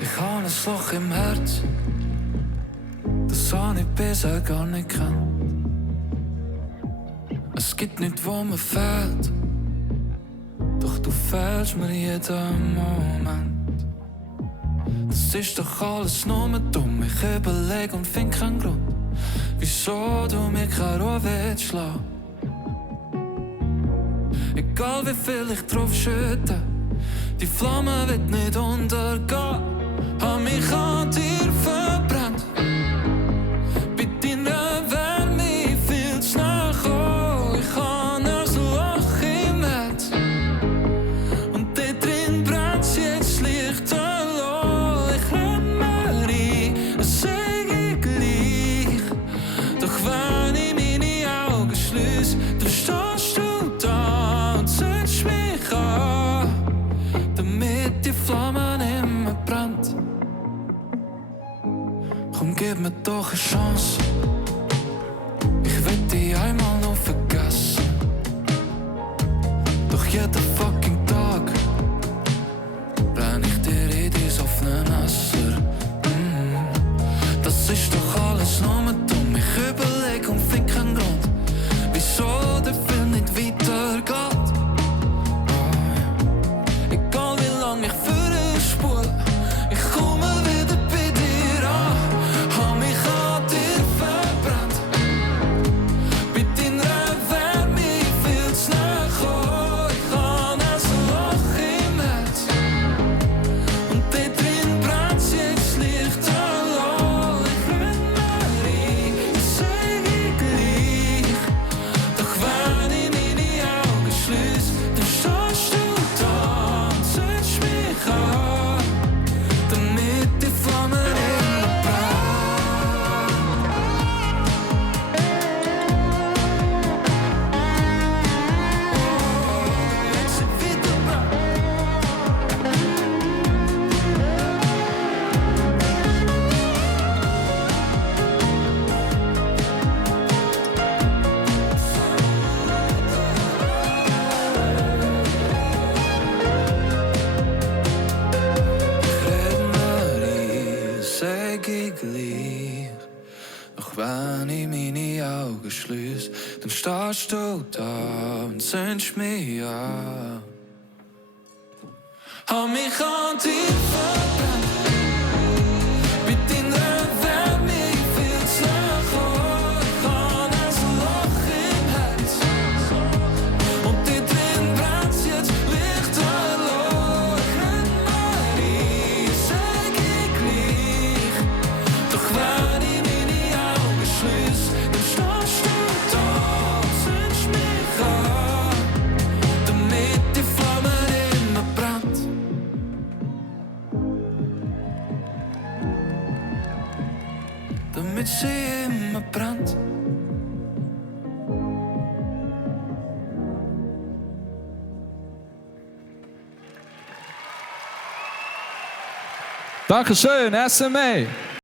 Ich habe ein Loch im Herz, das habe ich bisher gar nicht gekannt. Es gibt nichts, wo mir fehlt, doch du fehlst mir jeden Moment. Das ist doch alles nur dumm, ich überlege und find keinen Grund, wieso du mir keine Ruhe willst schlagen. Egal wie viel ich drauf schütte, die Flamme wird nicht untergehen. Hab mich an dir verbrannt, bei deiner Wärme viel zu nah gekommen. Ich hab ein Loch im Herz und dort drin brennt's jetzt lichterloh. Ich renn mir ein, es sei gleich, doch wenn ich meine Augen schliess, dann stehst du da und zündest mich an, damit die Flamme nicht mehr brennt. Komm, gib mir doch eine Chance, ich will dich einmal noch vergessen. Doch jeden fucking Tag brenn ich dir in dein offene Messer. Das ist doch alles nur dumm, ich überleg und find keinen Grund, wieso der Film nicht weitergeht. Egal wie lang ich vorspule, ich komme wieder bei dir an. Hab mich an dir verbrannt, bei deiner Wärme viel zu nah gekommen. Ich hab ein Loch im Herz und dort drin brennt's jetzt lichterloh. Ich renn mir ein, es sei gleich, doch wenn ich meine Augen schliess, dann stehst du da und zündest mich an, damit die Flamme immer brennt. Jetzt sind wieder brennt. Ich red mir ein, sag ich gleich, doch wenn ich meine Augen schliess, dann stehst du da und zündest mich an. Hab mich an dir verbrannt, bei deiner Wärme viel zu nah gekommen. Ich hab ein Loch im Herz und dort drin brennt's jetzt lichterloh. Ich renn mir ein, sag ich gleich, doch wenn ich meine Augen schliess, dann stehst du da und zündest mich an, damit die Flamme immer brennt. Damit sie immer brennt. Dankeschön, SMA.